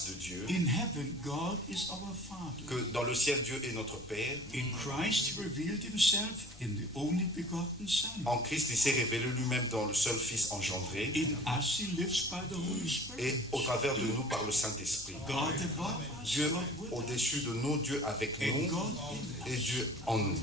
de Dieu. In heaven, God is our Father. Que dans le ciel, Dieu est notre Père. In Christ, He revealed Himself in the only begotten Son. En Christ, il s'est révélé lui-même dans le seul Fils engendré. In us, He lives by the Holy Spirit. Et au travers de nous par le Saint-Esprit. God above us, Dieu God with au-dessus de nous, Dieu avec us, and nous God in us. et Dieu en nous.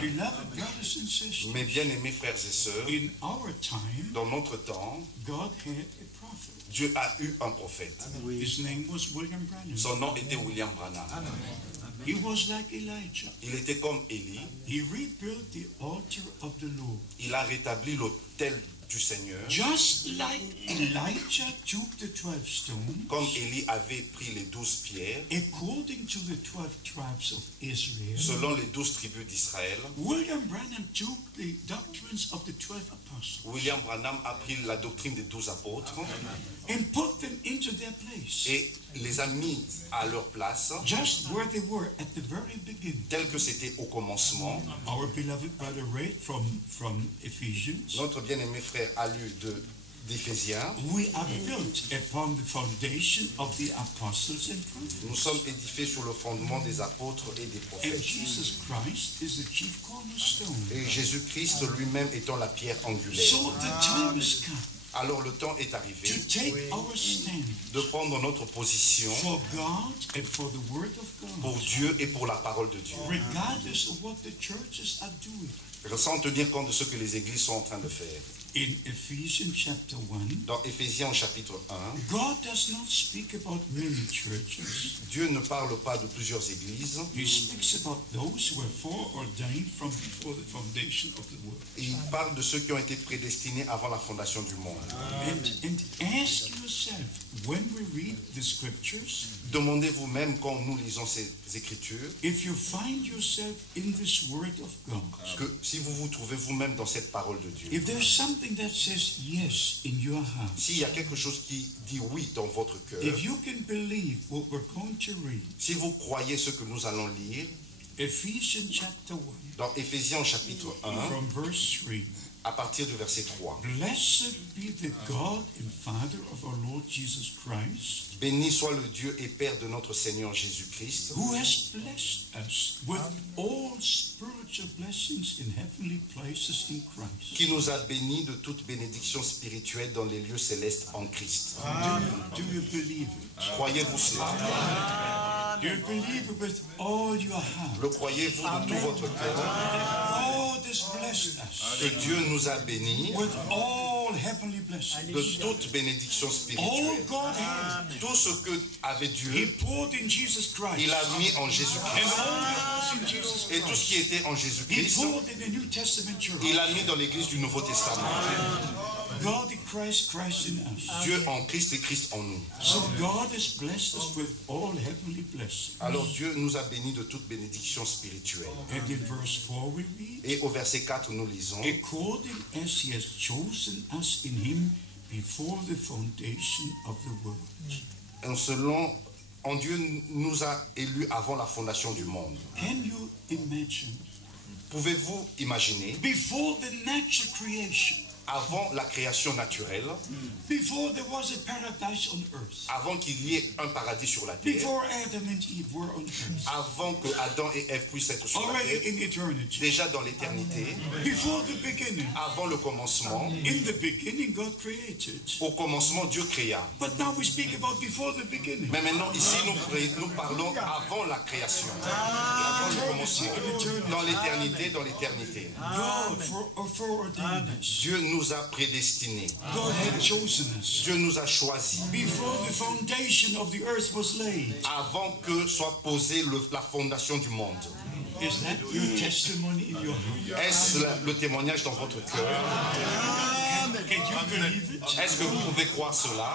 Beloved brothers and sisters, Mes bien-aimés frères et sœurs, in our time, dans notre temps, God had a prophet. Dieu a eu un prophète. His name was William Branham. Son nom était William Branham. He was like Elijah. Il était comme Élie. He rebuilt the altar of the Lord. Il a rétabli l'autel du Seigneur. Just like Elijah took the 12 stones, Comme Élie avait pris les 12 pierres, according to the 12 tribes of Israel, selon les 12 tribus d'Israël, William Branham took the doctrines of the 12 apostles William Branham a pris la doctrine des 12 apôtres and put them into their place, et les a mis à leur place, just where they were at the very beginning. tel que c'était au commencement. Our beloved brother read from Ephesians. Notre bien-aimé frère a lu d'Éphésiens. We are built upon the foundation of the apostles and prophets. Nous sommes édifiés sur le fondement des apôtres et des And prophètes. Jesus Christ is the chief cornerstone. Et Jésus-Christ lui-même étant la pierre angulaire. So the time has come Alors le temps est arrivé to take our stand de prendre notre position for God and for the Word of pour God, Dieu et pour la parole de Dieu, regardless of what the churches are doing. sans tenir compte de ce que les églises sont en train de faire. In Ephesians chapter 1, Dans Éphésiens au chapitre 1, God does not speak about many churches. Dieu ne parle pas de plusieurs églises, He speaks about those who were foreordained from before the foundation of the world. il parle de ceux qui ont été prédestinés avant la fondation du monde. And ask yourself, when we read the scriptures, Demandez vous-même quand nous lisons ces écritures, if you find yourself in this Word of God, que si vous vous trouvez vous-même dans cette parole de Dieu, if there's something that says yes in your heart, s'il y a quelque chose qui dit oui dans votre cœur, if you can believe what we're going to read, si vous croyez ce que nous allons lire, Ephesians chapter 1, dans Éphésiens au chapitre 1, from verse 3, à partir du verset 3. blessed be the God and Father of our Lord Jesus Christ, Béni soit le Dieu et Père de notre Seigneur Jésus-Christ, who has blessed us with all spiritual blessings in heavenly places in Christ. qui nous a bénis de toute bénédiction spirituelle dans les lieux célestes en Christ. Do you believe it? Croyez-vous cela? Do you believe it with all your heart? Le croyez-vous de tout votre cœur? God has blessed us Que Dieu nous a bénis with all heavenly blessings. de toute bénédiction All spirituelle. God had, Tout ce que avait He Dieu, poured in Jesus Christ. il a mis en And Jésus-Christ. all that was in Jesus Et tout ce Christ, qui était en He Jésus-Christ, poured in the New Testament church. il a mis dans l'Église du Nouveau Testament. God in Christ, Christ in us. Dieu en Christ et Christ en nous. So God has blessed us with all heavenly blessings. Alors Dieu nous a bénis de toute bénédiction spirituelle. And in verse 4 we read, Et au verset 4, nous lisons, according as He has chosen us in Him before the foundation of the world. en Dieu nous a élus avant la fondation du monde. Can you imagine? Pouvez-vous imaginer, Before the natural creation, avant la création naturelle, before there was a paradise on earth, avant qu'il y ait un paradis sur la terre, before Adam and Eve were on earth, avant que Adam et Ève puissent être sur la already terre, in eternity, déjà dans l'éternité, before the beginning, avant le commencement, in the beginning God created. au commencement, Dieu créa. But now we speak about before the beginning. Mais maintenant, ici, nous parlons avant la création, avant le commencement, dans l'éternité, dans l'éternité. God foreordained us. Dieu nous a prédestinés. God had chosen us. Dieu nous a choisis. Before the foundation of the earth was laid. Avant que soit posée la fondation du monde. Is that your testimony in your heart? Est-ce le témoignage dans votre cœur? Can you believe it? Est-ce que vous pouvez croire cela?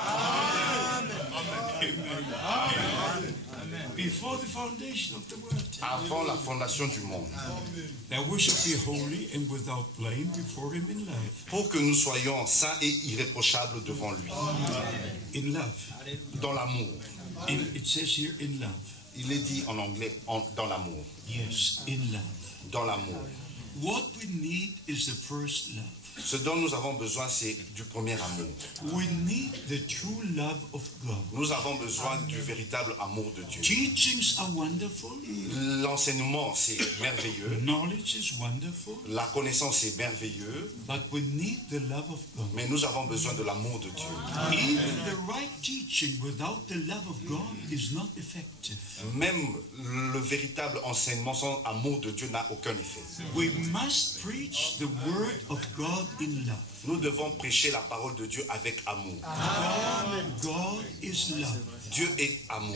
Before the foundation of the world. Avant la fondation du monde. That we should be holy and without blame before Him in love. Pour que nous soyons saints et irréprochables devant lui. In love. Dans l'amour. And it says here in love. Il est dit en anglais, dans l'amour. Yes, in love. Dans l'amour. What we need is the first love. Ce dont nous avons besoin, c'est du premier amour. We need the true love of God. Nous avons besoin du véritable amour de Dieu. Teachings are wonderful. L'enseignement, c'est merveilleux. Knowledge is wonderful. La connaissance est merveilleuse. But we need the love of God. Mais nous avons besoin de l'amour de Dieu. Even the right teaching without the love of God is not effective. Même le véritable enseignement sans amour de Dieu n'a aucun effet. We must preach the word of God in love. Nous devons prêcher la parole de Dieu avec amour. God is love. Dieu est amour.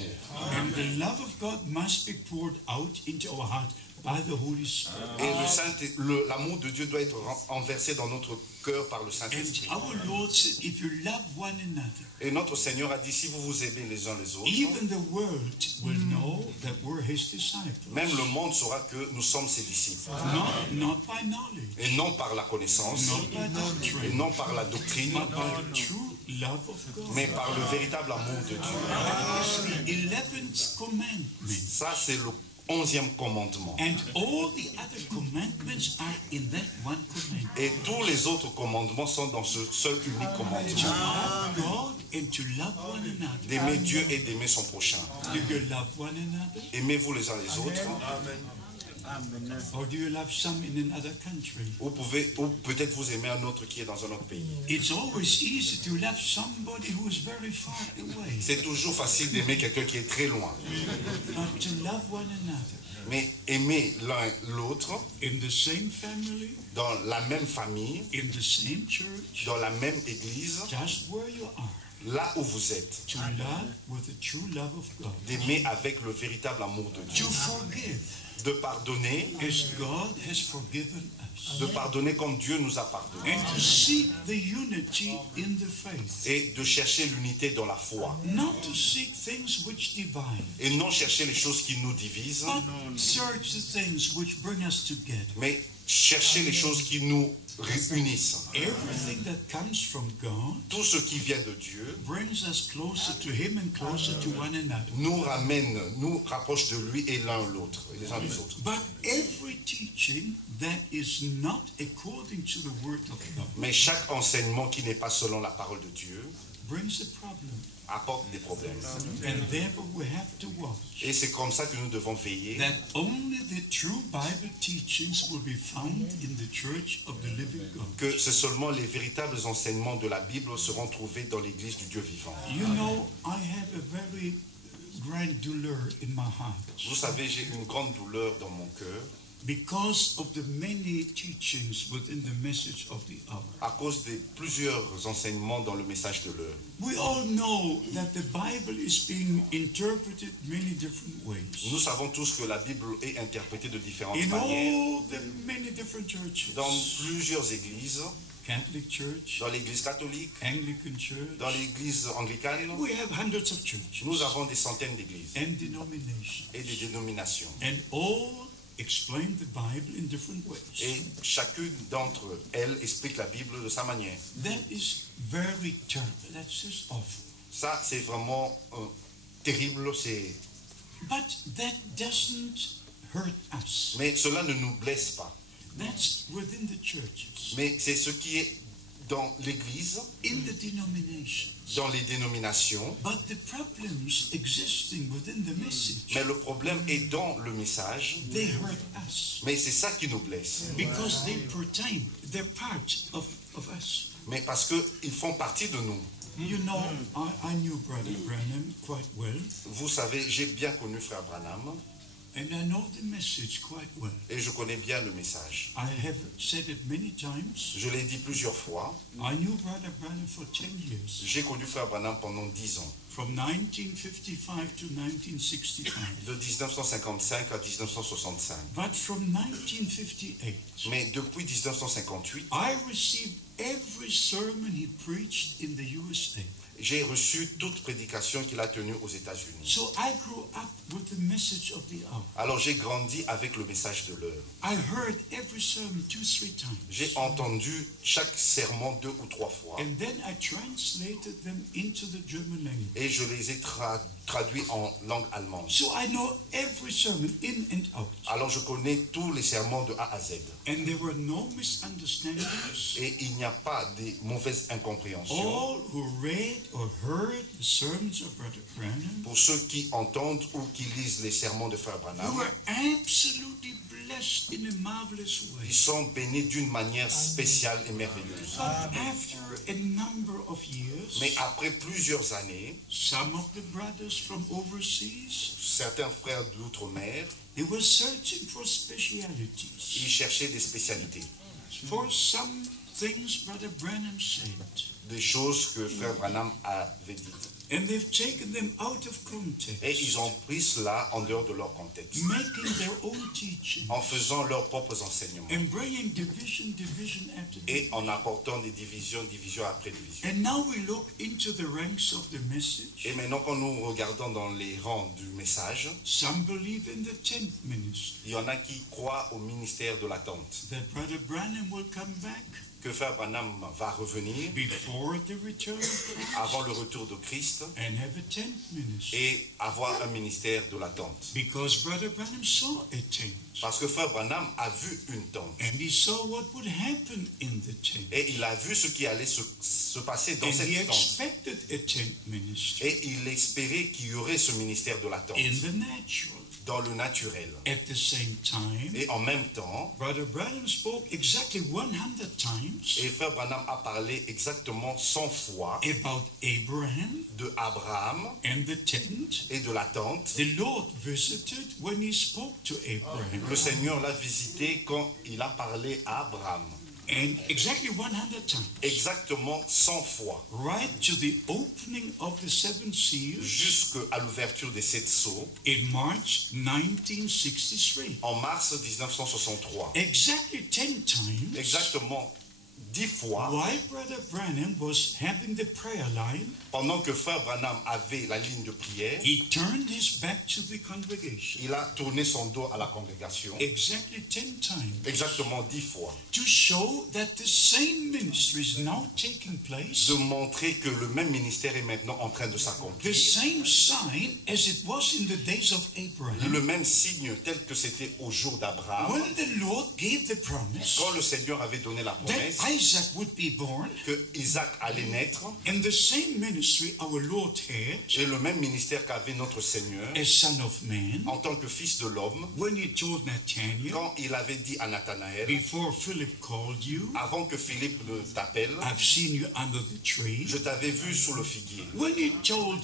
And the love of God must be poured out into our heart by the Holy Spirit. Et l'amour de Dieu doit être renversé dans notre cœur par le Saint-Esprit. And our Lord said, if you love one another, Et notre Seigneur a dit, si vous vous aimez les uns les autres, even the world will know that we're His disciples. même le monde saura que nous sommes ses disciples. Not by knowledge, Et non par la connaissance, not by et doctrine, non par la doctrine, but by the true love of God. mais par le véritable amour de Dieu. That is the 11th commandment. Ça, c'est le 11e commandement. And all the other commandments are in that one commandment. Et tous les autres commandements sont dans ce seul unique To commandement. love God and to love one another. D'aimer Dieu et d'aimer son prochain. Do you love one another? Aimez-vous les uns les autres. Or do you love some in another country? Ou peut-être vous aimez un autre qui est dans un autre pays. It's always easy to love somebody who is very far away. C'est toujours facile d'aimer quelqu'un qui est très loin. But to love one another Mais aimer l'un l'autre in the same family, dans la même famille, in the same church, dans la même église, just where you are, là où vous êtes, to love with the true love of God, d'aimer avec le véritable amour de Dieu, to forgive de pardonner, as God has forgiven us, de pardonner comme Dieu nous a pardonné, and to seek the unity in the faith, et de chercher l'unité dans la foi, not to seek things which divide, et non chercher les choses qui nous divisent, but search the things which bring us together. mais chercher les choses qui nous réunissent. Everything that comes from God Tout ce qui vient de Dieu brings us closer to Him and closer to one another. nous ramène, nous rapproche de lui et l'un l'autre, et les uns les autres. But every teaching that is not according to the Word of God Mais chaque enseignement qui n'est pas selon la parole de Dieu brings a problem. apporte des problèmes. And therefore we have to watch Et c'est comme ça que nous devons veiller that only the true Bible teachings will be found in the church of the living God. que c'est seulement les véritables enseignements de la Bible seront trouvés dans l'église du Dieu vivant. You know, I have a very grand douleur in my heart Vous savez, j'ai une grande douleur dans mon cœur because of the many teachings within the message of the hour. à cause de plusieurs enseignements dans le message de l'heure. We all know that the Bible is being interpreted many different ways Nous savons tous que la Bible est interprétée de différentes in manières all the many different churches. dans plusieurs églises, Catholic Church, dans l'église catholique, Anglican Church. dans l'église anglicane. We have hundreds of churches Nous avons des centaines d'églises and denominations, et des dénominations. and all explain the Bible in different ways. Et chacune d'entre elles explique la Bible de sa manière. That is very terrible. That's just awful. Ça, c'est vraiment terrible, But that doesn't hurt us. mais cela ne nous blesse pas. That's within the churches, Mais c'est ce qui est dans l'Église, in the denominations. dans les dénominations. But the problems existing within the message, Mais le problème est dans le message. they hurt us Mais c'est ça qui nous blesse. because they pertain, they're part of us. Mais parce qu'ils font partie de nous. You know, I knew Brother Branham quite well, Vous savez, j'ai bien connu Frère Branham and I know the message quite well. et je connais bien le message. I have said it many times. Je l'ai dit plusieurs fois. I knew Brother Branham for 10 years, J'ai connu Frère Branham pendant 10 ans, from 1955 to 1965. de 1955 à 1965. But from 1958, Mais depuis 1958, I received every sermon he preached in the USA. j'ai reçu toute prédication qu'il a tenue aux États-Unis. So I grew up with the message of the hour. Alors j'ai grandi avec le message de l'heure. I heard every sermon 2-3 times. J'ai entendu chaque sermon 2 ou 3 fois. And then I translated them into the German language. Et je les ai traduits en langue allemande. So I know every sermon in and out. Alors je connais tous les sermons de A à Z. And there were no misunderstandings. Et il n'y a pas de mauvaises incompréhensions. All who read or heard the sermons of Brother Branham, pour ceux qui entendent ou qui lisent les sermons de Frère Branham, who were absolutely blessed in a marvelous way. Ils sont bénis d'une manière spéciale et merveilleuse. But after a number of years, mais après plusieurs années, some of the brothers from overseas, certains frères d'outre-mer, they were searching for specialities. Ils cherchaient des spécialités. For some things Brother Branham said. Des choses que Frère Branham avait dites. And they've taken them out of context. Et ils ont pris cela en dehors de leur contexte. Making their own teaching. En faisant leurs propres enseignements. And bringing division after division. Et en apportant des division après division. And now we look into the ranks of the message. Et maintenant quand nous regardons dans les rangs du message, some believe in the 10th ministry. Il y en a qui croient au ministère de l'attente. That Brother Branham will come back. Que Frère Branham va revenir before the return of Christ, avant le retour de Christ and have a 10th ministry. Et avoir un ministère de l'attente. Because Brother Branham saw a tent. Parce que Frère Branham a vu une tente. And he saw what would happen in the tent. Et il a vu ce qui allait se passer dans cette tente. Expected a tent ministry. Et il espérait qu'il y aurait ce ministère de l'attente. In the natural. Dans le naturel. At the same time, et en même temps, Brother Branham spoke exactly 100 times. Et Frère Branham a parlé exactement 100 fois about Abraham, de Abraham and the tent. Et de la tente. The Lord visited when he spoke to Abraham. Le Seigneur l'a visité quand il a parlé à Abraham. And exactly 100 times. Exactement 100 fois. Right to the opening of the seven seals. Jusqu'à l'ouverture des 7 sceaux. In March 1963. En mars 1963. Exactly 10 times. Exactement 10 fois. While Brother Branham was having the prayer line. Pendant que Frère Branham avait la ligne de prière. He turned his back to the congregation. Il a tourné son dos à la congrégation. Exactly 10 times. Exactement 10 fois. To show that the same ministry is now taking place. De montrer que le même ministère est maintenant en train de s'accomplir. The same sign as it was in the days of Abraham. Le même signe tel que c'était au jour d'Abraham. When the Lord gave the promise. Quand le Seigneur avait donné la promesse. That Isaac would be born. Que Isaac allait naître. And the same ministry our Lord had. Et le même ministère qu'avait notre Seigneur. As Son of Man. En tant que fils de l'homme. When he told Nathanael. Quand il avait dit à Nathanaël. Before Philip called you. Avant que Philippe ne t'appelle. I've seen you under the tree. Je t'avais vu sous le figuier. When he told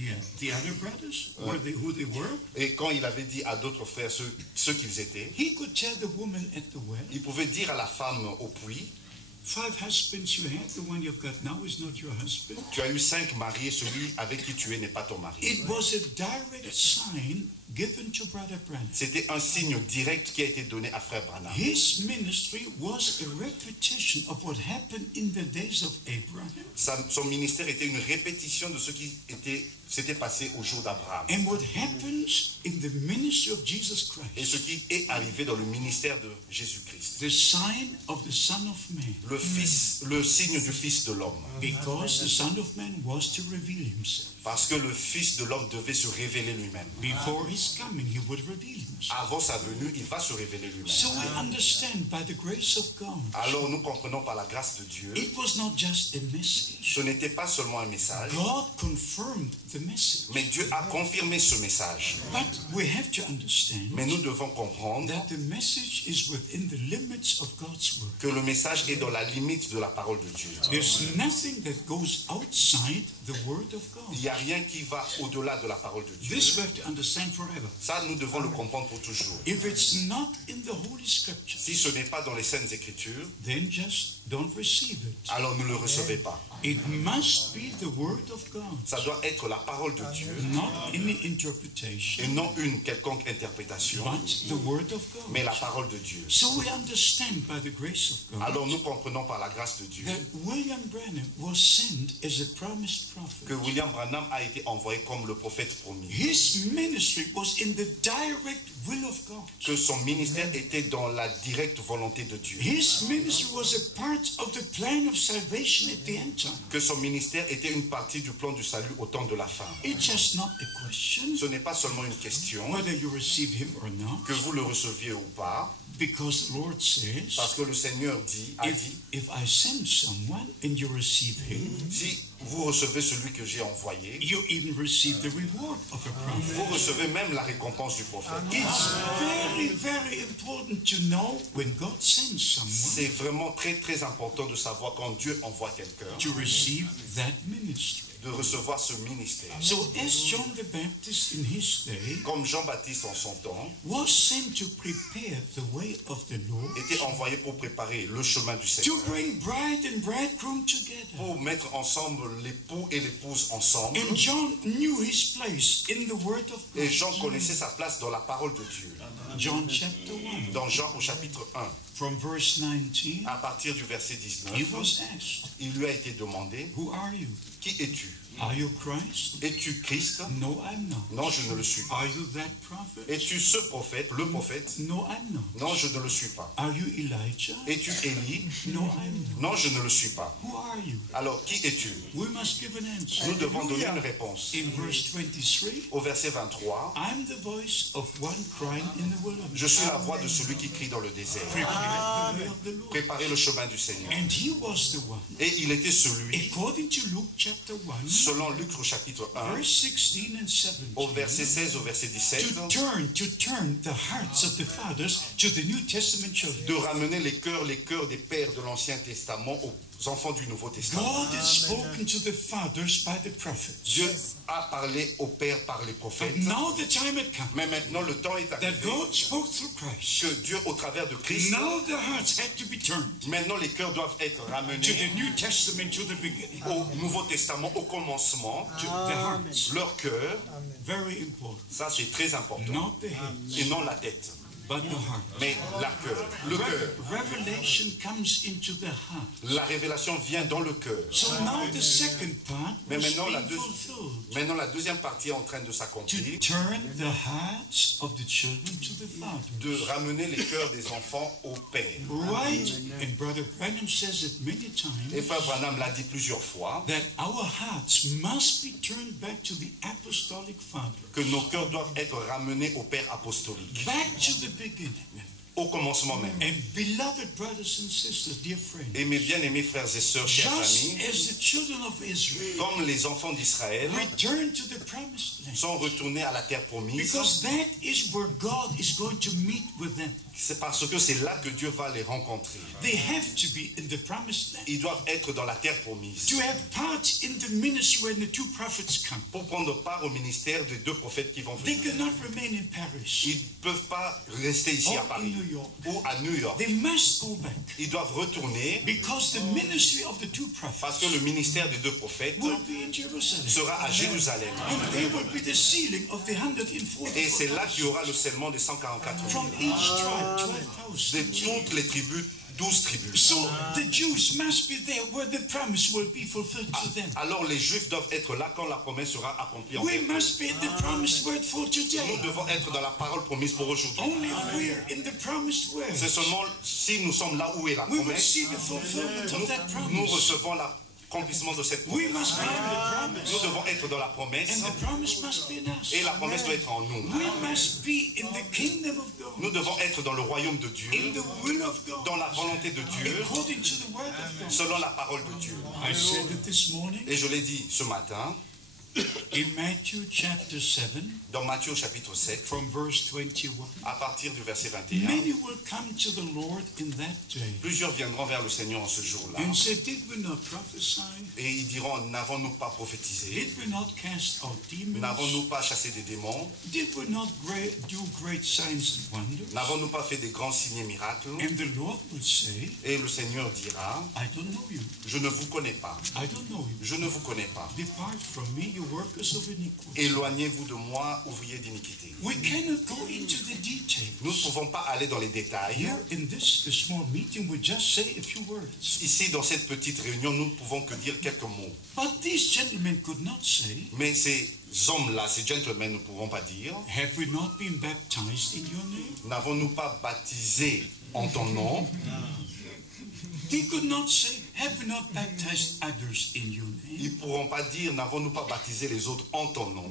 yeah, the other brothers, who they were. Et quand il avait dit à d'autres frères ceux qu'ils étaient. He could tell the woman at the well. Il pouvait dire à la femme au puits. 5 husbands you had, the one you've got now is not your husband. Tu as eu 5 mariés, celui avec qui tu es n'est pas ton mari. It was a direct sign given to Brother Branham. C'était un signe direct qui a été donné à Frère Branham. His ministry was a repetition of what happened in the days of Abraham. Son ministère était une répétition de ce qui s'était passé au jour d'Abraham. And what happens in the ministry of Jesus Christ. Et ce qui est arrivé dans le ministère de Jésus-Christ. The sign of the Son of Man. Le signe du Fils de l'homme. Because the Son of Man was to reveal himself. Parce que le Fils de l'homme devait se révéler lui-même. Before his coming, he would reveal himself. Avant sa venue, il va se révéler lui-même. So we understand by the grace of God. Alors nous comprenons par la grâce de Dieu. It was not just a message. Ce n'était pas seulement un message. God confirmed the message. Mais Dieu a confirmé ce message. But we have to understand. Mais nous devons comprendre that the message is within the limits of God's word. Que le message est dans la limite de la parole de Dieu. There's nothing that goes outside the word of God. Il n'y a rien qui va au-delà de la parole de Dieu. This we have to understand forever. Ça, nous devons le comprendre pour toujours. If it's not in the Holy Scripture, si ce n'est pas dans les Saintes Écritures, then just don't receive it. Alors ne le recevez pas. It must be the word of God. Ça doit être la parole de Dieu. Not any interpretation. Et non une quelconque interprétation. But the word of God. Mais la parole de Dieu. So we understand by the grace of God. Alors nous comprenons comprenons par la grâce de Dieu that William Branham was sent as a promised prophet. que William Branham a été envoyé comme le prophète promis. His ministry was in the direct will of God. Que son ministère était dans la directe volonté de Dieu. His ministry was a part of the plan of salvation at the end time. Que son ministère était une partie du plan du salut au temps de la fin. It's just not a question Ce n'est pas seulement une question whether you receive him or not, que vous le receviez ou pas, because the Lord says, parce que le Seigneur a dit, if I send someone and you receive him, si vous recevez celui que j'ai envoyé, you even receive the reward of a prophet. vous recevez même la récompense du prophète. It's very, very important to know when God sends someone C'est vraiment très très important de savoir quand Dieu envoie quelqu'un, to receive that ministry. de recevoir ce ministère. So as John the Baptist in his day Comme Jean-Baptiste en son temps was sent to prepare the way of the Lord, était envoyé pour préparer le chemin du to Seigneur, bring bride and bridegroom together. pour mettre ensemble l'époux et l'épouse ensemble. And John knew his place in the Word of God. Et Jean connaissait sa place dans la parole de Dieu. John chapter 1, Dans Jean au chapitre 1, from verse 19, à partir du verset he 19, was asked, il lui a été demandé, who are you? qui es-tu? Are you Christ? Es-tu Christ? No, I'm not. Non, je ne le suis pas. Are you that prophet? Es-tu ce prophète, le prophète? No, I'm not. Non, je ne le suis pas. Are you Elijah? Es-tu Élie? No, I'm not. Non, je ne le suis pas. Who are you? Alors, qui es-tu? We must give an answer. Nous devons donner une réponse. In verse 23, Au verset 23, I'm the voice of one crying in the wilderness. je suis la voix de celui qui crie dans le désert. Prepare the way of the Lord. Préparez le chemin du Seigneur. And he was the one. Et il était celui, According to Luke chapter 1, selon Luc au chapitre 1, verse 16 and 17, au verset 16 au verset 17, to turn the hearts of the fathers to the New Testament children. de ramener les cœurs des pères de l'Ancien Testament aux enfants du Nouveau Testament. God had spoken to the fathers by the prophets. Dieu a parlé aux pères par les prophètes. But now the time had come Mais maintenant le temps est that arrivé God spoke through Christ. que Dieu, au travers de Christ, Now the hearts had to be turned maintenant les cœurs doivent être to ramenés the New Testament, to the beginning. au Nouveau Testament, au commencement. To the hearts. Leur cœur, Very important. ça c'est très important. Not the head, Et non la tête, but the heart. mais le cœur. Revelation comes into the heart. La révélation vient dans le cœur. So now the second part Mais was maintenant being fulfilled. maintenant la deuxième partie est en train de To s'accomplir, turn the hearts of the children to the Father. de ramener les cœurs des enfants au Père. Right? And Brother Branham says it many Et times Frère Branham l'a dit plusieurs fois, that our hearts must be turned back to the apostolic Father. que nos cœurs doivent être ramenés au Père apostolique, Back to the beginning. au commencement même. And beloved brothers and sisters, dear friends, Et mes bien-aimés frères et sœurs, chers just amis, as the children of Israel comme les enfants d'Israël return to the promised land, sont retournés à la terre promise, because that is where God is going to meet with them. c'est parce que c'est là que Dieu va les rencontrer. They have to be in the promised land. Ils doivent être dans la terre promise To have part in the ministry when the two prophets come. pour prendre part au ministère des deux prophètes qui vont They venir. cannot remain in Paris Ils ne peuvent pas rester ici à or in Paris New York. ou à New York. They must go back Ils doivent retourner because the ministry of the two parce prophets que le ministère des deux prophètes will be in Jerusalem. sera à Jérusalem. And they will be the sealing of the 144. Et c'est là qu'il y aura le scellement des 144 000. From each tribe, 12,000. De toutes les tribus, 12 tribus. So the Jews must be there where the promise will be fulfilled to them. Alors les Juifs doivent être là quand la promesse sera accomplie en We terre. must be in the promised word for Nous today. devons être dans la parole promise pour aujourd'hui. Only if we're in the promised word, C'est seulement si nous sommes là où est la we will promesse, see the fulfillment of that nous promise. recevons l'accomplissement de cette We promesse. must be in the promise. Nous devons être dans la promesse And the promise must be in us. et la promesse doit être en nous. We must be in the kingdom of God, Nous devons être dans le royaume de Dieu, in the will of God, dans la volonté de Dieu, according to the word of God. selon la parole de Dieu. I said it this morning Et je l'ai dit ce matin, in Matthew chapter 7, dans Matthieu chapitre 7, from verse 21. à partir du verset 21, Many will come to the Lord in that day plusieurs viendront vers le Seigneur en ce jour-là and say, did we not prophesy? et ils diront, n'avons-nous pas prophétisé? Did we not cast out demons? N'avons-nous pas chassé des démons? Did we not do great signs and wonders? N'avons-nous pas fait des grands signes et miracles? And the Lord will say, Et le Seigneur dira, I don't know you. je ne vous connais pas, I don't know you. je ne vous connais pas. Depart from me, you workers of iniquity. Éloignez-vous de moi, ouvriers d'iniquité. We cannot go into the details. Nous ne pouvons pas aller dans les détails. Here in this small meeting, we just say a few words. Ici, dans cette petite réunion, nous ne pouvons que dire quelques mots. But these gentlemen could not say, Mais ces hommes-là, ces gentlemen, ne pourront pas dire, have we not been baptized in your name? n'avons-nous pas baptisé en ton nom? They could not say, have we not baptized others in your name? Ils ne pourront pas dire, n'avons-nous pas baptisé les autres en ton nom?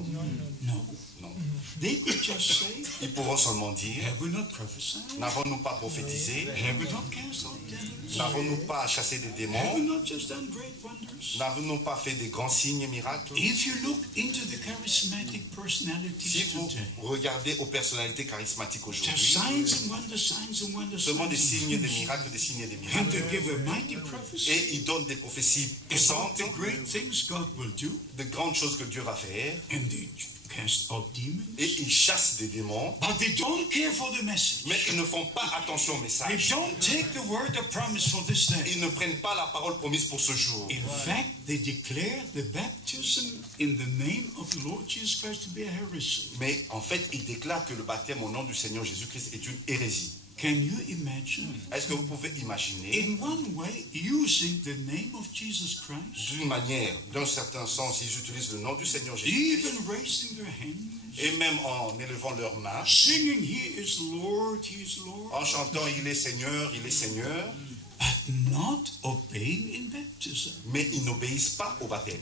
No. Non. They could just say, Ils pourront seulement dire, have we not prophesied? n'avons-nous pas prophétisé? Have we not cast out devils? N'avons-nous pas chassé des Have we démons? not just done great wonders? N'avons-nous pas fait des grands signes et miracles? If you look into the charismatic Si personalities vous today, regardez aux personnalités charismatiques just aujourd'hui, signs and wonders, signs and wonders. seulement des signs and signes, des wonders. miracles, des signes et des And miracles. to give a mighty prophecy Et ils donnent des prophéties about puissantes, the great things God will do, de grandes choses que Dieu va faire, and they cast out demons. et ils chassent des démons, But they don't care for the message. mais ils ne font pas attention au They message. don't take the word of promise for this day. Ils ne prennent pas la parole promise pour ce jour. In fact, they declare the baptism in the name of the Lord Jesus Christ to be a heresy. Mais en fait, ils déclarent que le baptême au nom du Seigneur Jésus-Christ est une hérésie. Can you imagine? Est-ce que vous pouvez imaginer, In one way, using the name of Jesus Christ, d'une manière, d'un certain sens, ils utilisent le nom du Seigneur Jésus-Christ, even raising their hands, et même en élevant leurs mains, singing, He is Lord, He is Lord, en chantant « Il est Seigneur, il est Seigneur », but not obeying in baptism. mais ils n'obéissent pas au baptême.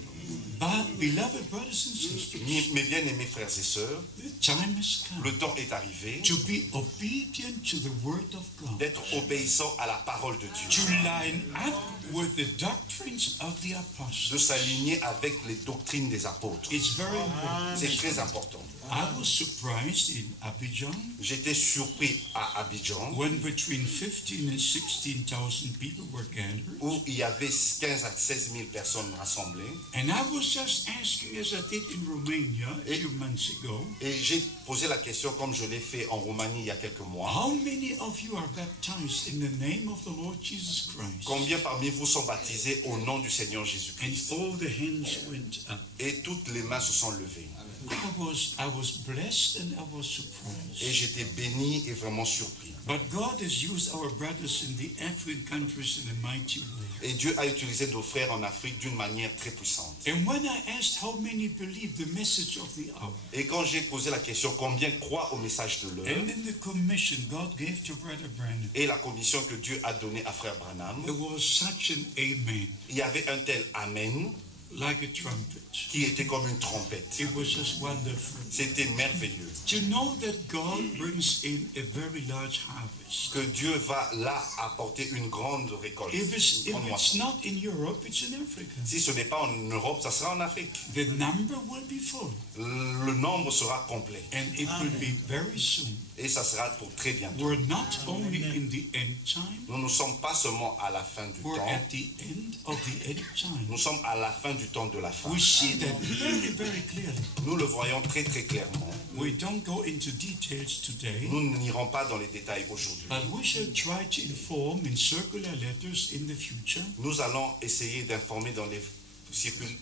But, beloved brothers and sisters, Mes bien-aimés frères et sœurs, the time has come le temps est arrivé to be obedient to the Word of God, d'être obéissant à la parole de to Dieu, line up with the doctrines of the de apostles. s'aligner avec les doctrines des apôtres. It's very important. C'est très important. I was surprised in Abidjan J'étais surpris à Abidjan, when between 15 and 16,000 people were gathered. où il y avait 15 à 16 000 personnes rassemblées. And I was just asking, as I did in Romania a few months ago, Et j'ai posé la question, comme je l'ai fait en Roumanie il y a quelques mois, how many of you are baptized in the name of the Lord Jesus Christ? combien parmi vous sont baptisés au nom du Seigneur And Jésus-Christ? all the hands went up. Et toutes les mains se sont levées. I was blessed and I was Et surprised. j'étais béni et vraiment surpris. But God has used our brothers in the African countries in a mighty way. Et Dieu a utilisé nos frères en Afrique d'une manière très puissante. And when I asked how many believe the message of the hour, Et quand j'ai posé la question, combien croient au message de l'heure, and in the commission God gave to Brother Branham, et la commission que Dieu a donnée à frère Branham, there was such an amen, il y avait un tel Amen like a trumpet. qui était comme une trompette. It was just wonderful. C'était merveilleux. To know that God brings in a very large harvest. Que Dieu va là apporter une grande récolte, If une grande it's moisson. not in Europe, it's in Africa. Si ce n'est pas en Europe, ça sera en Afrique. The number will be full, Le nombre sera complet. and it will be very soon. Et ça sera pour très bientôt. We're not only in the end time, Nous ne sommes pas seulement à la fin du we're temps, at the end of the end time. nous sommes à la fin du temps de la fin. We see that very, very clearly. Nous le voyons très très clairement. We don't go into details today, Nous n'irons pas dans les détails aujourd'hui. but we shall try to inform in circular letters in the future Nous allons essayer d'informer dans les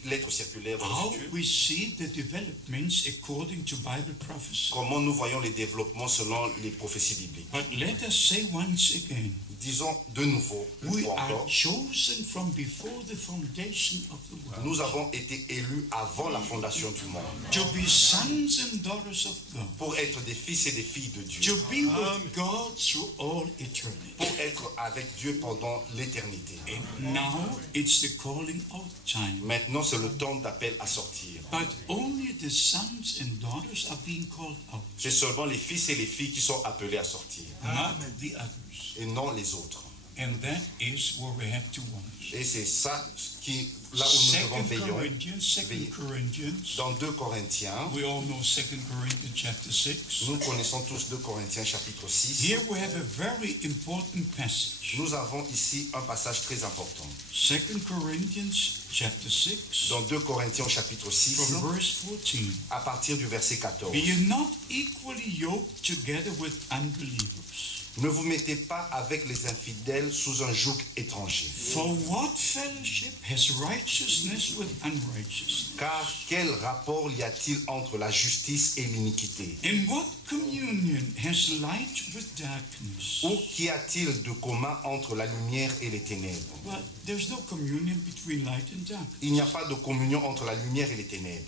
lettres circulaires dans how le futur we see the developments according to Bible prophecy. comment nous voyons les développements selon les prophéties bibliques. But let us say once again, Disons de nouveau, une we fois are encore, chosen from before the foundation of the world nous avons été élus avant la fondation du monde to be sons and daughters of God, pour être des fils et des filles de Dieu, to be with God through all eternity. pour être avec Dieu pendant l'éternité. And now it's the calling out time. Maintenant, c'est le temps d'appel à sortir. But only the sons and daughters are being called out, C'est seulement les fils et les filles qui sont appelés à sortir, not the others. et non les autres. And that is where we have to watch. Et c'est ça qui, là où nous devons veiller. Second Corinthians. Dans 2 Corinthiens, We all know 2 Corinthians chapter 6. nous connaissons tous 2 Corinthiens chapitre 6. Here we have a very important passage. Nous avons ici un passage très important. 2 Corinthians chapter 6 Dans 2 Corinthiens chapitre 6, from verse 14. à partir du verset 14. Be ye not equally yoked together with unbelievers. Ne vous mettez pas avec les infidèles sous un joug étranger. For what fellowship has righteousness with unrighteousness? Car quel rapport y a-t-il entre la justice et l'iniquité? And what communion has light with darkness? Ou qu'y a-t-il de commun entre la lumière et les ténèbres? Well, there's no communion between light and darkness. Il n'y a pas de communion entre la lumière et les ténèbres.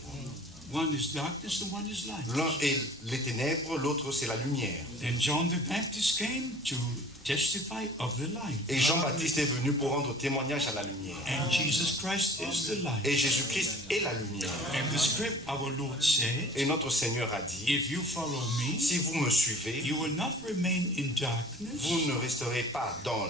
One is darkness and one is light. L'un est les ténèbres, l'autre c'est la lumière. And John the Baptist came to testify of the light. Et Jean-Baptiste est venu pour rendre témoignage à la lumière. And Jesus Christ is the light. Et Jésus-Christ est la lumière. And the script, our Lord said, Et notre Seigneur a dit, if you follow me, si vous me suivez, you will not remain in darkness, vous ne resterez pas dans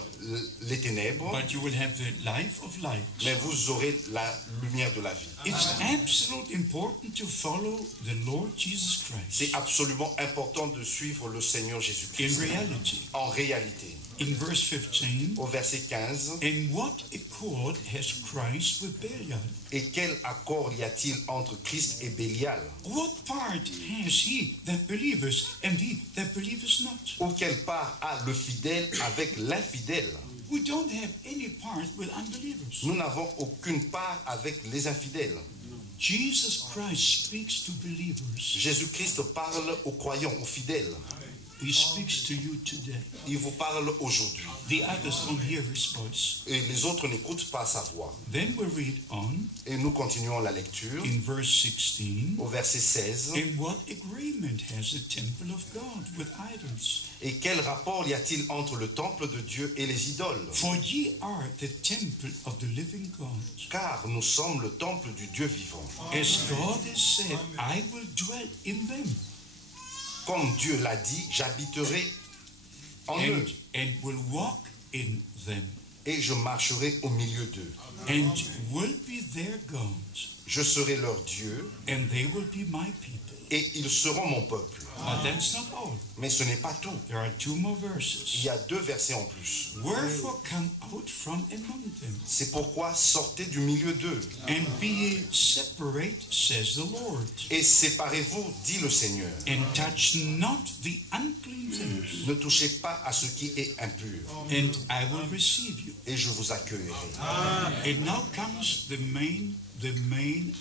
les ténèbres, but you will have the life of light. mais vous aurez la lumière de la vie. It's absolutely important to follow the Lord Jesus Christ. C'est absolument important de suivre le Seigneur In Jésus-Christ. reality, En réalité, in verse 15, au verset 15, and what accord has Christ with Belial? et quel accord y a-t-il entre Christ et Bélial? What part has he that believeth and he that believeth not? Ou quelle part a le fidèle avec l'infidèle? We don't have any part with unbelievers. Nous n'avons aucune part avec les infidèles. Jesus Christ speaks to believers. Jésus-Christ parle aux croyants, aux fidèles. He speaks to you today. Il vous parle aujourd'hui. The others don't hear his voice. Et les autres n'écoutent pas sa voix. Then we read on Et nous continuons la lecture in verse 16. au verset 16. And what agreement has the temple of God with idols? Et quel rapport y a-t-il entre le temple de Dieu et les idoles? For ye are the temple of the living God. Car nous sommes le temple du Dieu vivant. As God has said, I will dwell in them. Comme Dieu l'a dit, j'habiterai en eux And will walk in them. et je marcherai au milieu d'eux. And will be their God. Je serai leur Dieu And they will be my people. et ils seront mon peuple. But that's not all. Mais ce n'est pas tout. There are two more Il verses. y a 2 versets en plus. Wherefore come out from among them, C'est pourquoi sortez du milieu d'eux and be ye separate, says the Lord, et séparez-vous, dit le Seigneur. and touch not the unclean things, Ne touchez pas à ce qui est impur and I will receive you. et je vous accueillerai. And now comes the main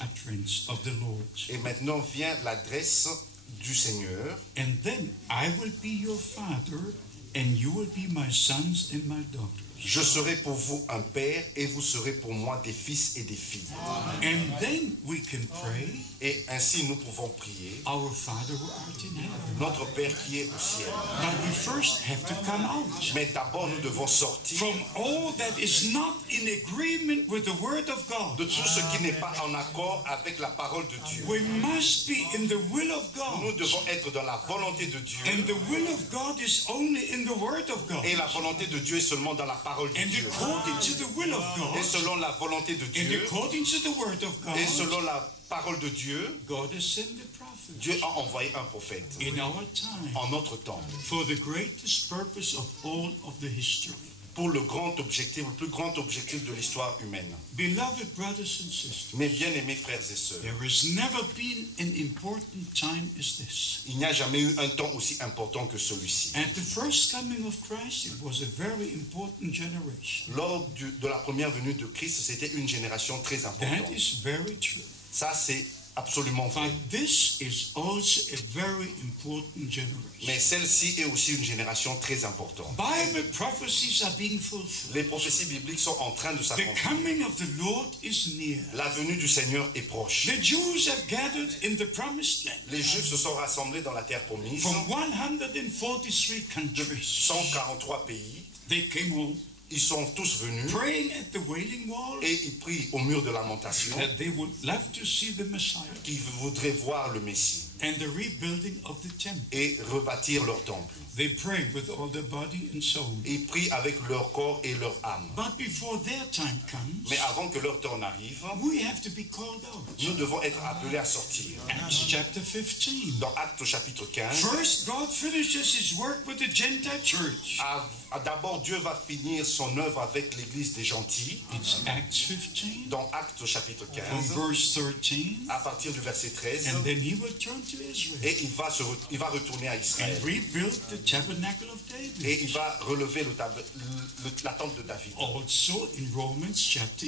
utterance of the Lord. Et maintenant vient l'adresse du Seigneur. And then I will be your father, and you will be my sons and my daughters. Je serai pour vous un père et vous serez pour moi des fils et des filles. And then we can pray, Et ainsi nous pouvons prier, Our Father who art in heaven. notre Père qui est au ciel. But we first have to come out Mais d'abord nous devons sortir from all that is not in agreement with the Word of God. de tout ce qui n'est pas en accord avec la parole de Dieu. We must be in the will of Nous God. devons être dans la volonté de Dieu. And the will of God is only in the Word of God. Et la volonté de Dieu est seulement dans la parole de And Dieu. according to the will of Et God, selon la volonté de and Dieu, according to the Word of et God, selon la parole de Dieu, God has sent the prophet Dieu a envoyé un prophète in our time en notre temps for the greatest purpose of all of the history. pour le grand objectif, le plus grand objectif de l'histoire humaine. Beloved brothers and sisters, Mes bien-aimés frères et sœurs, there has never been an important time as this. il n'y a jamais eu un temps aussi important que celui-ci. At the first coming of Christ, it was a very important generation. Lors de la première venue de Christ, c'était une génération très That importante. is very true. Ça, c'est absolument vrai. But this is also a very important generation. Mais celle-ci est aussi une génération très importante. Bible prophecies are being fulfilled. Les prophéties bibliques sont en train de The s'accomplir. coming of the Lord is near. La venue du Seigneur est proche. The Jews have gathered in the promised land Les Juifs se sont rassemblés dans la terre promise from 143 de countries. 143 pays. They came home Ils sont tous venus praying at the Wailing Wall et ils prient au mur de lamentation that they would love to see the Messiah qu'ils voudraient voir le Messie and the rebuilding of the temple. et rebâtir leur temple. They prayed with all their body and soul. Ils prient avec leur corps et leur âme. But before their time comes, Mais avant que leur temps n'arrive, we have to be called out. nous devons être appelés à sortir. Acts chapter 15. Dans Actes au chapitre 15, First, God finishes his work with the Gentile church. d'abord Dieu va finir son œuvre avec l'église des gentils. It's Acts 15 Dans Actes au chapitre from 15, verse 13. à partir du verset 13, And then he will turn Et il va retourner à Israël. Et il va relever la tente de David. Also in Romans chapter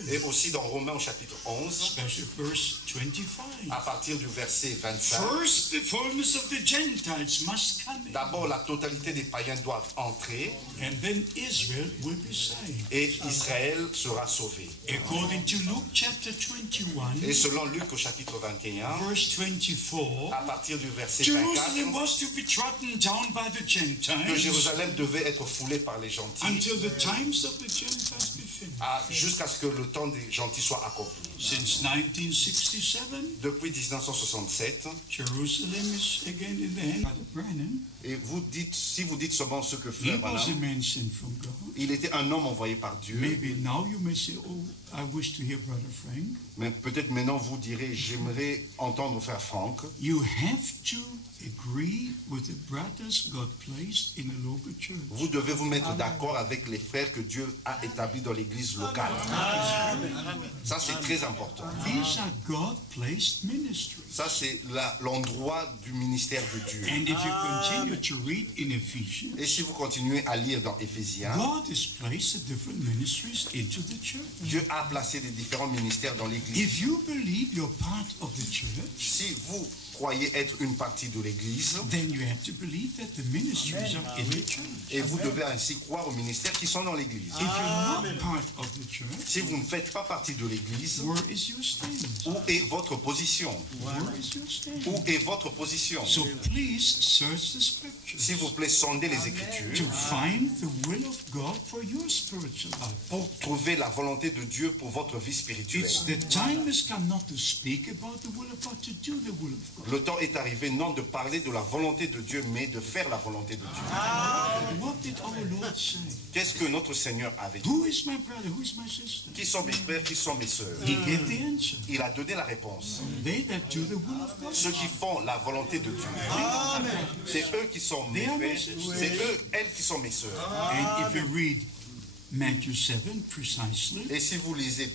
11. Et aussi dans Romains au chapitre 11, verse 25. à partir du verset 25. First, the fullness of the Gentiles must come in. D'abord, la totalité des païens doivent entrer. And then Israel will be saved. Et Israël sera sauvé. According to Luke chapter 21. Et selon Luc au chapitre 21, verse 24. à partir du verset Jerusalem 24, was to be trodden down by the Gentiles. que Jérusalem devait être foulée par les gentils. Until the times of the Gentiles be finished. Jusqu'à ce que le temps des gentils soit accompli. Since 1967, depuis 1967, Jerusalem is again in the hand of Branham. Et vous dites, si vous dites seulement ce que frère Branham, il était un homme envoyé par Dieu. Maybe now you may say, oh, I wish to hear Brother Frank. Mais peut-être maintenant vous direz, j'aimerais entendre frère Frank. You have to agree with the brothers God placed in a local church. Vous devez vous mettre d'accord avec les frères que Dieu a établis dans l'église locale. Ça c'est très important. These are God placed ministries. Ça c'est l'endroit du ministère de Dieu. And if you continue to read in Ephesians, et si vous continuez à lire dans Éphésiens, God has placed different ministries into the church. Dieu a placé des différents ministères dans l'église. If you believe you're part of the church, si vous croyez être une partie de l'église, then you have to believe that the ministries are in the church. Et vous devez ainsi croire aux ministères qui sont dans l'église. If you're not part of the church, si vous ne faites pas partie de l'église, where is your stand? Où est votre position? Where is your stand? Où est votre position? So please search the scriptures. S'il vous plaît, sondez les Écritures. To find the will of God for your spiritual life. Pour trouver la volonté de Dieu pour votre vie spirituelle. It's the time has come not to speak about the will of God, to do the will of God. Le temps est arrivé non de parler de la volonté de Dieu, mais de faire la volonté de Dieu. What did our Lord say? Qu'est-ce que notre Seigneur avait dit? Who is my brother? Who is my sister? Qui sont mes frères? Qui sont mes sœurs? He gave the answer. Il a donné la réponse. They that do the will of God. Ceux qui font la volonté de Dieu. C'est eux qui sont mes frères. C'est eux, elles qui sont mes sœurs. And if you read Matthew 7 precisely. Et si vous lisez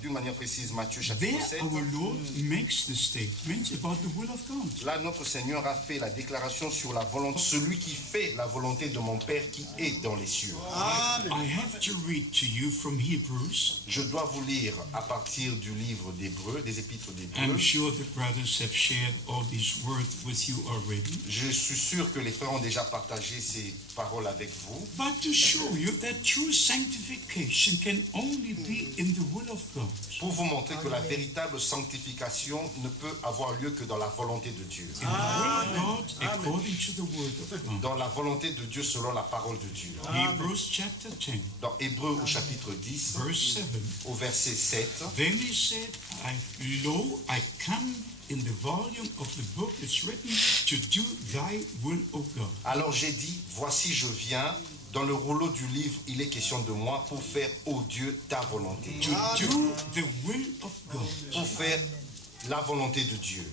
d'une manière précise Matthieu chapitre 7, our Lord makes the statement about the will of God. Là, notre Seigneur a fait la déclaration sur la volonté, celui qui fait la volonté de mon Père qui est dans les cieux. I have to read to you from Hebrews. Je dois vous lire à partir du livre d'Hébreux, des épîtres d'Hébreux. I'm sure the brothers have shared all these words with you already. Je suis sûr que les frères ont déjà partagé ces paroles avec vous. But to show you that true sanctification can only be in the will of God. Pour vous montrer que la véritable sanctification ne peut avoir lieu que dans la volonté de Dieu. In the will of God, according to the word of God. Dans la volonté de Dieu selon la parole de Dieu. Hebrews chapter 10. Dans Hébreux au chapitre 10, verse 7. Au verset 7. Then he said, Lo, I come in the volume of the book it's written to do thy will, O God. Alors j'ai dit, voici je viens. Dans le rouleau du livre, il est question de moi pour faire, ô Dieu, ta volonté. To do the will of God. Pour faire la volonté de Dieu.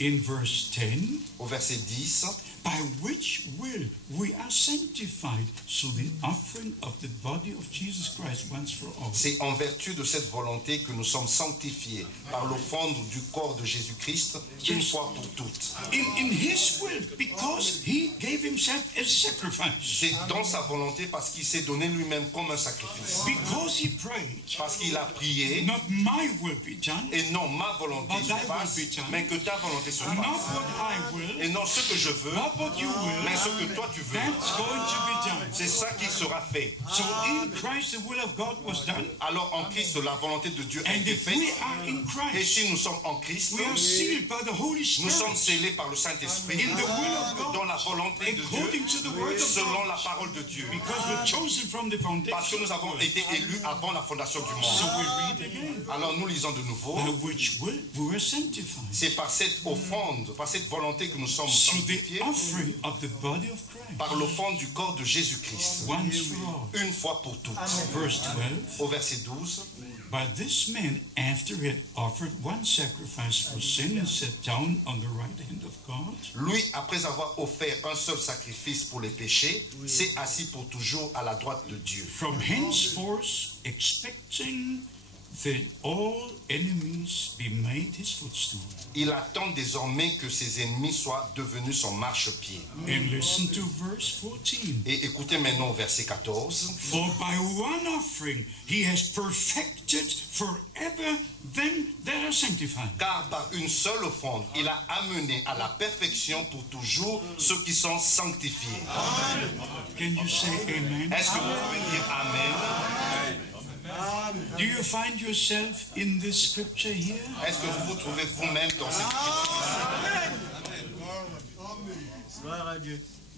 In verse 10, au verset 10, by which will we are sanctified through the offering of the body of Jesus Christ once for all. C'est en vertu de cette volonté que nous sommes sanctifiés par l'offrande du corps de Jésus-Christ une fois pour toutes. In his will, because he gave himself as a sacrifice. C'est dans sa volonté parce qu'il s'est donné lui-même comme un sacrifice. Because he prayed. Parce qu'il a prié. Not my will be done. Et non ma volonté se fasse, mais que ta volonté se fasse. Not what I will. Et non ce que je veux. What you will, mais ce que toi tu veux. That's going to be done. C'est ça qui sera fait. So in Christ the will of God was done. Alors en Christ la volonté de Dieu a été faite. Et si nous sommes en Christ, we are sealed by the Holy Spirit. Nous sommes scellés par le Saint-Esprit. In the will of God. Dans la volonté de Dieu. Selon la parole de Dieu. Because we're chosen from the foundation. Parce que nous avons été élus avant la fondation du monde. So we read again. Alors nous lisons de nouveau. By which will we were sanctified. C'est par cette offrande, par cette volonté que nous sommes sanctifiés. Of the body of Christ. Par l'offrande du corps de Jésus-Christ. Une fois pour toutes. Verse 12. Au verset 12. But this man, after he had offered one sacrifice for sin and sat down on the right hand of God. Lui, après avoir offert un seul sacrifice pour les péchés, s'est assis pour toujours à la droite de Dieu. From henceforth, expecting all enemies be made his footstool. Il attend désormais que ses ennemis soient devenus son marchepied. And listen to verse 14. Et écoutez maintenant au verset 14. For by one offering he has perfected forever them that are sanctified. Car par une seule offrande, il a amené à la perfection pour toujours ceux qui sont sanctifiés. Can you say amen? Est-ce que vous pouvez dire amen? Do you find yourself in this scripture here? Est-ce que vous vous trouvez vous-même dans cette écriture?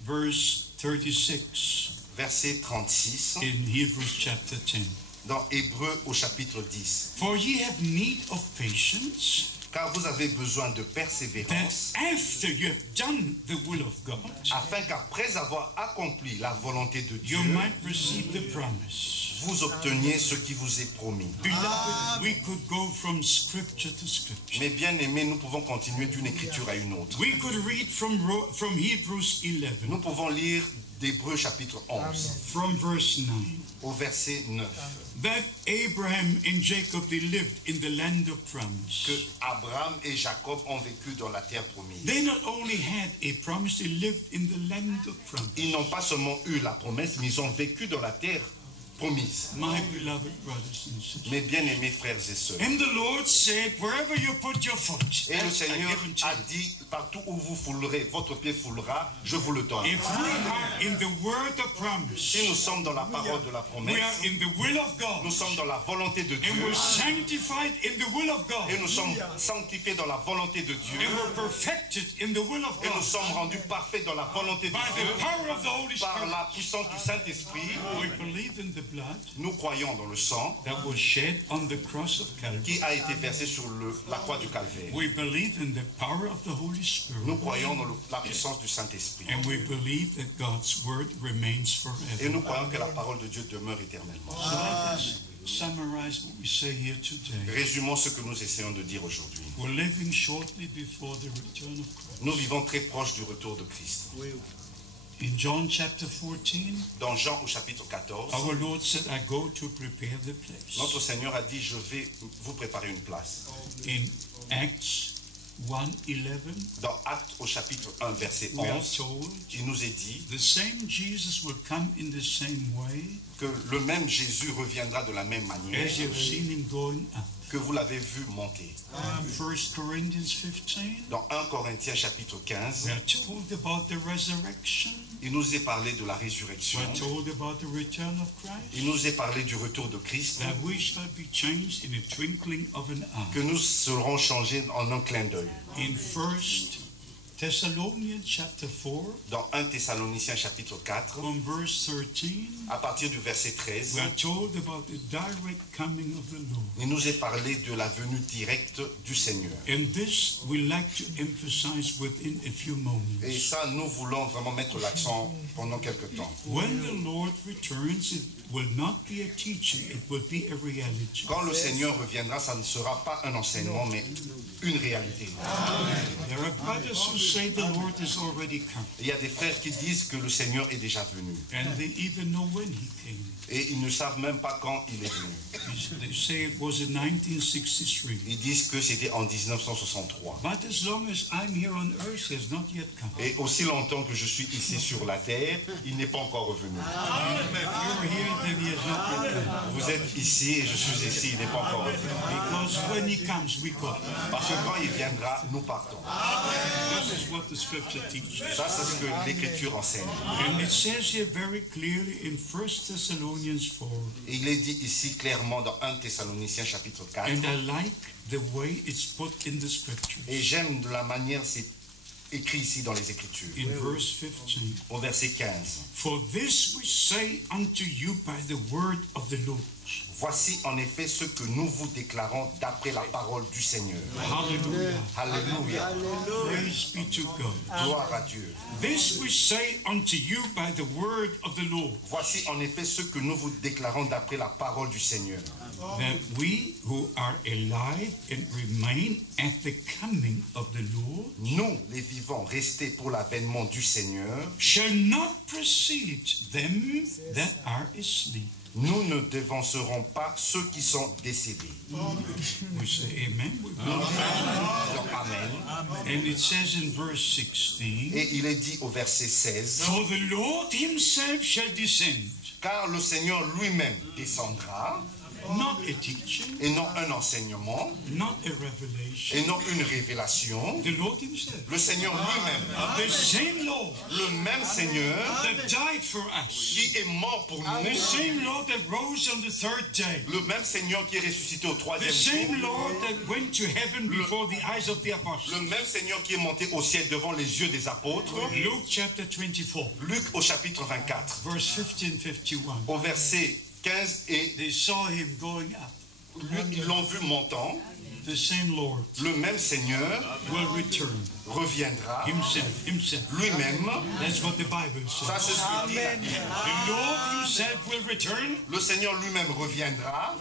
Verse 36. Verset 36. In Hebrews chapter 10. Dans Hébreux au chapitre 10. For ye have need of patience. Car vous avez besoin de persévérance, after you have done the will of God, afin qu'après avoir accompli la volonté de Dieu, you might receive the promise. Vous obteniez ce qui vous est promis. Beloved, we could go from scripture to scripture. Mais bien aimés, nous pouvons continuer d'une écriture à une autre. We could read from Hebrews 11. Nous pouvons lire d'Hébreux chapitre 11. From verse 9. Au verset 9. That Abraham and Jacob they lived in the land of promise. Que Abraham et Jacob ont vécu dans la terre promise. They not only had a promise, they lived in the land of promise. Ils n'ont pas seulement eu la promesse, mais ils ont vécu dans la terre promise. My beloved brothers and sisters. Mes bien-aimés frères et sœurs. And the Lord said, wherever you put your foot, et le Seigneur a dit, partout où vous foulerez, votre pied foulera, je vous le donne. If we are in the word of promise, si nous sommes dans la parole de la promesse, we are in the will of God, nous sommes dans la volonté de Dieu, and we're sanctified in the will of God, et nous sommes sanctifiés dans la volonté de Dieu, and we're perfected in the will of God, et nous sommes rendus parfaits dans la volonté de by Dieu, the power of the Holy par Spirit. la puissance du Saint-Esprit. We believe in the blood nous croyons dans le sang that was shed on the cross of Calvary. Qui a été versé sur la croix du Calvaire. We believe in the power of the Holy Spirit. Nous croyons dans la puissance du Saint-Esprit. And we believe that God's word remains forever. Et nous croyons que la parole de Dieu demeure éternellement. So let us summarize what we say here today. Résumons ce que nous essayons de dire aujourd'hui. We're living shortly before the return of Christ. Nous vivons très proche du retour de Christ. In John chapter 14, dans Jean au chapitre 14, our Lord said, I go to prepare the place. Notre Seigneur a dit, je vais vous préparer une place. In Acts 1:11, dans Actes au chapitre 1 verset 11, il nous est dit the same Jesus will come in the same way, que le même Jésus reviendra de la même manière as you've seen him going up. Que vous l'avez vu monter. 1 Corinthians 15, dans 1 Corinthiens chapitre 15, we are told about the resurrection. Il nous est parlé de la résurrection. We are told about the return of Christ. Il nous est parlé du retour de Christ. That we shall be changed in a twinkling of an eye. Que nous serons changés en un clin d'œil. In 1 Thessalonians chapter 4, dans 1 Thessaloniciens chapitre 4, from verse 13, à partir du verset 13, we are told about the direct coming of the Lord. Il nous est parlé de la venue directe du Seigneur. And this we like to emphasize within a few moments. Et ça, nous voulons vraiment mettre l'accent pendant quelques temps. When the Lord returns, it will not be a teaching, it will be a reality. Quand le Seigneur reviendra, ça ne sera pas un enseignement, mais une réalité. There are brothers who say the Lord is already come. Il y a des frères qui disent que le Seigneur est déjà venu. And they even know when he came. Et ils ne savent même pas quand il est venu. They say it was in 1963. Ils disent que c'était en 1963. But as long as I'm here on earth, he has not yet come. Et aussi longtemps que je suis ici sur la terre, il n'est pas encore revenu. You're here, then he has not yet come. Vous êtes ici et je suis ici, il n'est pas encore revenu. Because when he comes, we go. Parce que quand il viendra, nous partons. This is what the scripture teaches. Ça, c'est ce que l'Écriture enseigne. And it says here very clearly in 1 Thessalonians 4. Et il est dit ici clairement dans 1 Thessaloniciens chapitre 4. And I like the way it's put in the scriptures. Et j'aime de la manière c'est écrit ici dans les Écritures. In verse 15. Au verset 15. For this we say unto you by the word of the Lord. Voici en effet ce que nous vous déclarons d'après la parole du Seigneur. Hallelujah. Alléluia. Praise be to God. Gloire à Dieu. This we say unto you by the word of the Lord. Voici en effet ce que nous vous déclarons d'après la parole du Seigneur. That we who are alive and remain at the coming of the Lord, nous, les vivants, restés pour l'avènement du Seigneur, shall not precede them that are asleep. nous ne dévancerons pas ceux qui sont décédés. We say amen. Amen. And it says in verse 16, Et il est dit au verset 16, for the Lord himself shall descend. Car le Seigneur lui-même descendra, Not a teaching, et non un enseignement, not a revelation. et non une révélation. The Lord himself. Le Seigneur lui-même, The same Lord le même Seigneur that died for us. qui est mort pour The nous, same Lord that rose on the third day. le même Seigneur qui est ressuscité au The troisième same jour, Lord that went to heaven before the eyes of the apostles. le même Seigneur qui est monté au ciel devant les yeux des apôtres. Luke chapter 24, Luc au chapitre 24, verse 15-51. au verset 15, et They saw him going up. ils l'ont vu montant. The same Lord Le même Seigneur will return reviendra himself. lui-même. That's what the Bible says. Ça, c'est ce qu'il dit. The Lord himself will return. Le Seigneur lui-même reviendra.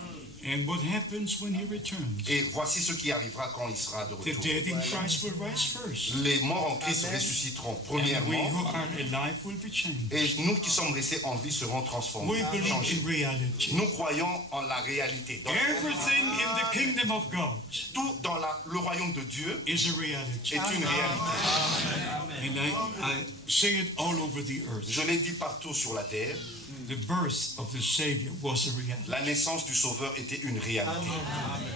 And what happens when he returns? Et voici ce qui arrivera quand il sera de The retour. dead in Christ will rise first. Les morts en Christ ressusciteront And we premièrement. who are alive will be changed. Et nous qui sommes restés en vie serons We transformés, believe changés. in reality. Nous croyons en la réalité. Everything in the kingdom of God Tout dans le royaume de Dieu is a reality. est une réalité. And I say it all over the earth. Je l'ai dit partout sur la terre. The birth of the Savior was a reality. La naissance du Sauveur était une réalité.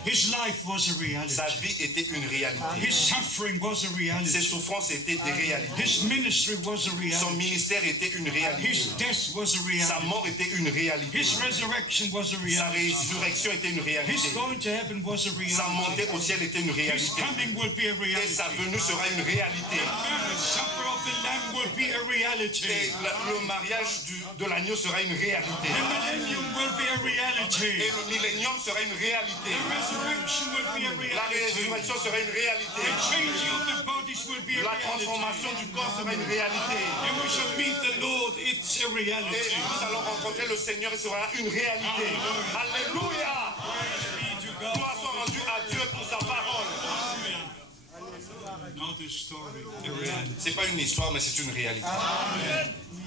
His life was a reality. Sa vie était une réalité. His suffering was a Ses reality. souffrances étaient des réalités. His ministry was a Son reality. ministère était une réalité. His death was a Sa reality. mort était une réalité. His resurrection was a Sa reality. résurrection était une His réalité. going to heaven was a Sa reality. montée au ciel était une His réalité. coming will be a Et reality. sa venue sera une réalité. The supper of the Lamb will be a reality. Et le mariage de l'agneau sera une réalité. The millennium will be a reality. Et le millénium sera une réalité. The resurrection will be a La reality. résurrection sera une réalité. The changing of the bodies will be a La reality. transformation du corps sera une réalité. And we shall meet the Lord. It's a Et reality. nous allons rencontrer le Seigneur et sera une réalité. Alléluia. Be to God. Gloire soit rendue à Dieu pour sa parole. Not a story, a reality. C'est pas une histoire, mais c'est une réalité.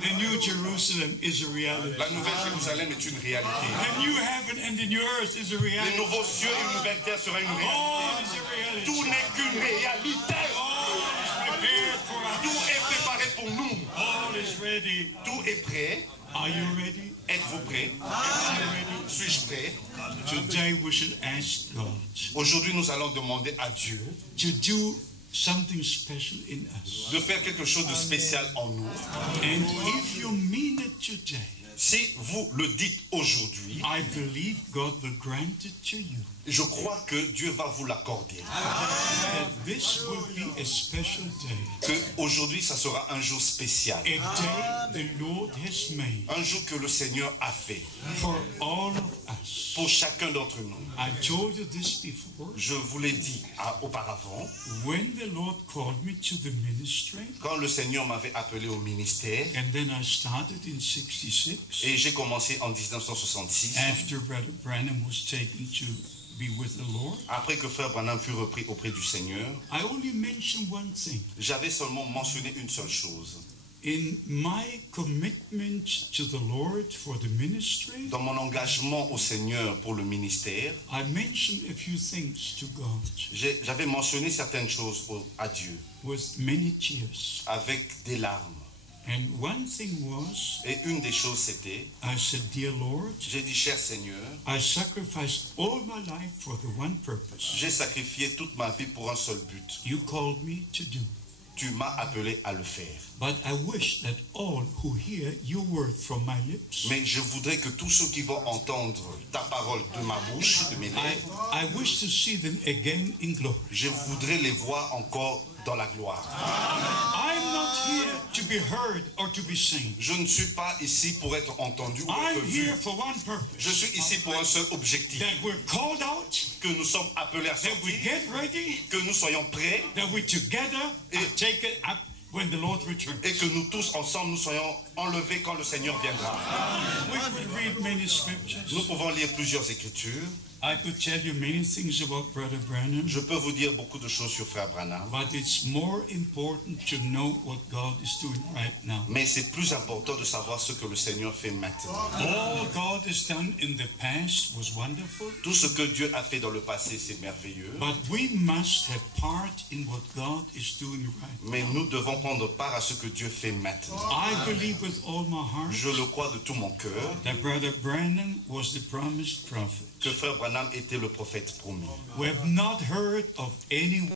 The New Jerusalem is a reality. La nouvelle Jérusalem est une réalité. The new heaven and the new earth is a Les reality. nouveaux cieux et une nouvelle terre sera une réalité. All is a reality. Tout n'est qu'une réalité. All is prepared for us. Tout est préparé pour nous. All is ready. Tout est prêt. Are you ready? Êtes-vous prêt? Are you ready? Suis-je prêt? Today we should ask God Aujourd'hui, nous allons demander à Dieu to do something special in us. de faire quelque chose de spécial en nous. And if you mean it today, Si vous le dites aujourd'hui, I believe God will grant it to you. je crois que Dieu va vous l'accorder. That this will be a special day. Que aujourd'hui, ça sera un jour spécial. A day the Lord has made Un jour que le Seigneur a fait for all of us. pour chacun d'entre nous. I told you this before. Je vous l'ai dit auparavant, When the Lord called me to the ministry, quand le Seigneur m'avait appelé au ministère, and then I started in 66, et j'ai commencé en 1966, after Brother Branham was taken to be with the Lord, après que Frère Branham fut repris auprès du Seigneur, I only mentioned one thing. j'avais seulement mentionné une seule chose. In my commitment to the Lord for the ministry, Dans mon engagement au Seigneur pour le ministère, I mentioned a few things to God j'avais mentionné certaines choses à Dieu, with many tears. avec des larmes. And one thing was, Et une des choses c'était, I said, Dear Lord, j'ai dit, cher Seigneur, I sacrificed all my life for the one purpose j'ai sacrifié toute ma vie pour un seul but. you called me to do. Tu m'as appelé à le faire. But I wish that all who hear your word from my lips, Mais je voudrais que tous ceux qui vont entendre ta parole de ma bouche, de mes lèvres, I wish to see them again in glory. je voudrais les voir encore dans la gloire. I'm not here to be heard or to be seen. Je ne suis pas ici pour être entendu ou I'm être vu. here for one purpose. Je suis ici pour un seul objectif. That we're called out, Que nous sommes appelés à that we sortir, get ready, que nous soyons prêts that we together and take it up when the Lord returns. et que nous tous ensemble nous soyons enlevés quand le Seigneur viendra. We could read many scriptures. Nous pouvons lire plusieurs écritures. I could tell you many things about Brother Branham. Je peux vous dire beaucoup de choses sur Frère Branham. But it's more important to know what God is doing right now. Mais c'est plus important de savoir ce que le Seigneur fait maintenant. All God has done in the past was wonderful. Tout ce que Dieu a fait dans le passé, c'est merveilleux. But we must have part in what God is doing right now. Mais nous devons prendre part à ce que Dieu fait maintenant. I believe with all my heart. Je le crois de tout mon cœur. That Brother Branham was the promised prophet. Que Frère Branham était le prophète promis. We have not heard of anyone